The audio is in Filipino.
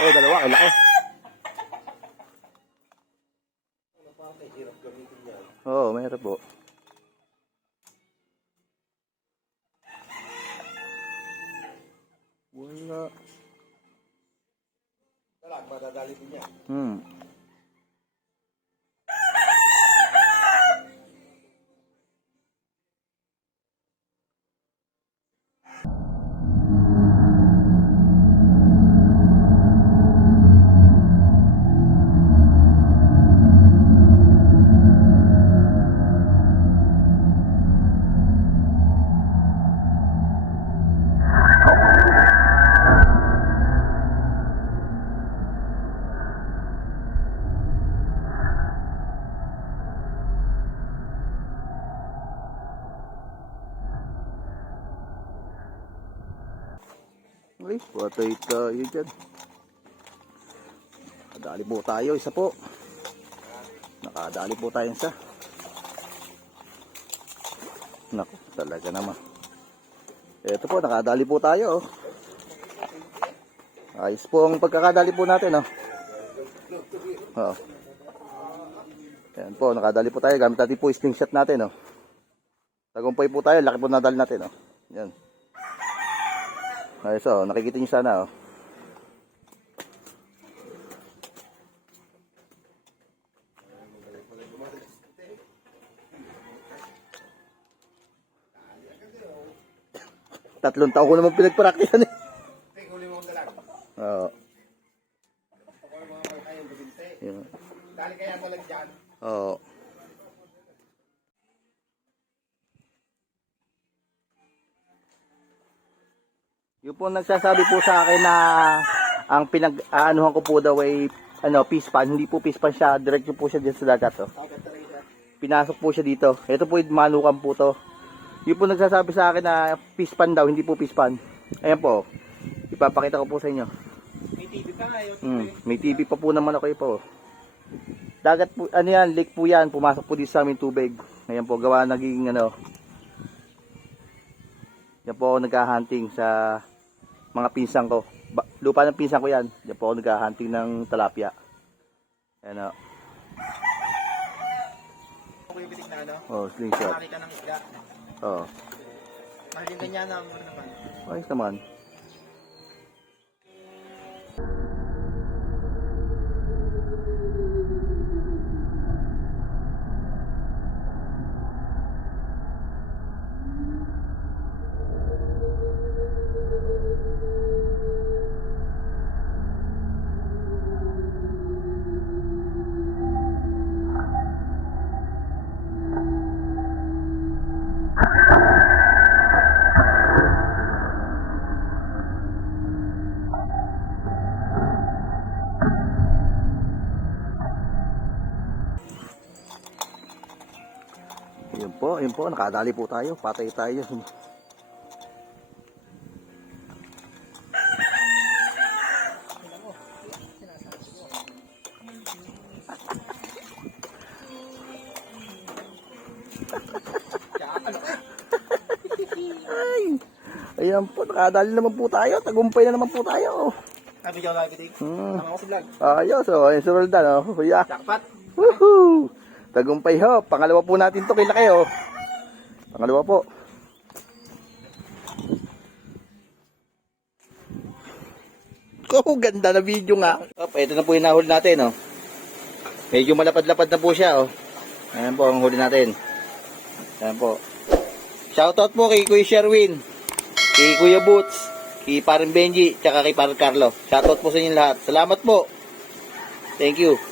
Oh, dalawa, ay laki. Oo, mahirap po. Wala. Talag, madadali din yan. Ay, patay tayo dyan. Nakadali po tayo, isa po. Nakadali po tayo isa. Naku, talaga naman. Ito po, nakadali po tayo. Ayos po ang pagkakadali po natin. Oo. Ayan po, nakadali po tayo. Gamit natin po slingshot natin. Tagumpay po tayo, laki po nadali natin. Yan. Ayos, nakikita nyo sana. Tatlong taon ko naman pinagpraktisan eh. Oo. Dali kaya mo lang dyan. Oo. Yung po nagsasabi po sa akin na ang pinag-aanuhan ko po daw ay fish pan. Hindi po fish pan siya. Diretso po siya dyan sa dagat. Pinasok po siya dito. Ito po yung manukan po to. Yung po nagsasabi sa akin na fish pan daw. Hindi po fish pan. Ayan po. Ipapakita ko po sa inyo. May TV pa nga yun. May TV pa po naman ako po. Dagat po, yan, lake po yan. Pumasok po dito sa aming tubig. Ayan po, gawa naging yan po ako nagka-hunting sa mga pinsan ko. Lupa ng pinsan ko yan. Yan po ako nagka-hunting ng talapia. Ayan o. Ako yung bitik na Slingshot. Makita ng isda. Mahalin ganyan na naman. Ayos naman. Yun po, nakadali po tayo, patay tayo. Ay, ayan po, nakadali naman po tayo, tagumpay na naman po tayo. Sabi ko lagi bitik. Tama ko si vlog. Ayos, ayun si Roldan, kuya. Jackpot. Woohoo! Tagumpay ho. Pangalawa po natin to kila kayo. Pangalawa po. Oh, ganda na video nga. Ito na po yung nahuli natin. Medyo malapad-lapad na po siya. Ayan po ang huli natin. Ayan po. Shoutout po kay Kuya Sherwin, kay Kuya Boots, kay Parang Benji, tsaka kay Parang Carlo. Shoutout po sa inyo lahat. Salamat po. Thank you.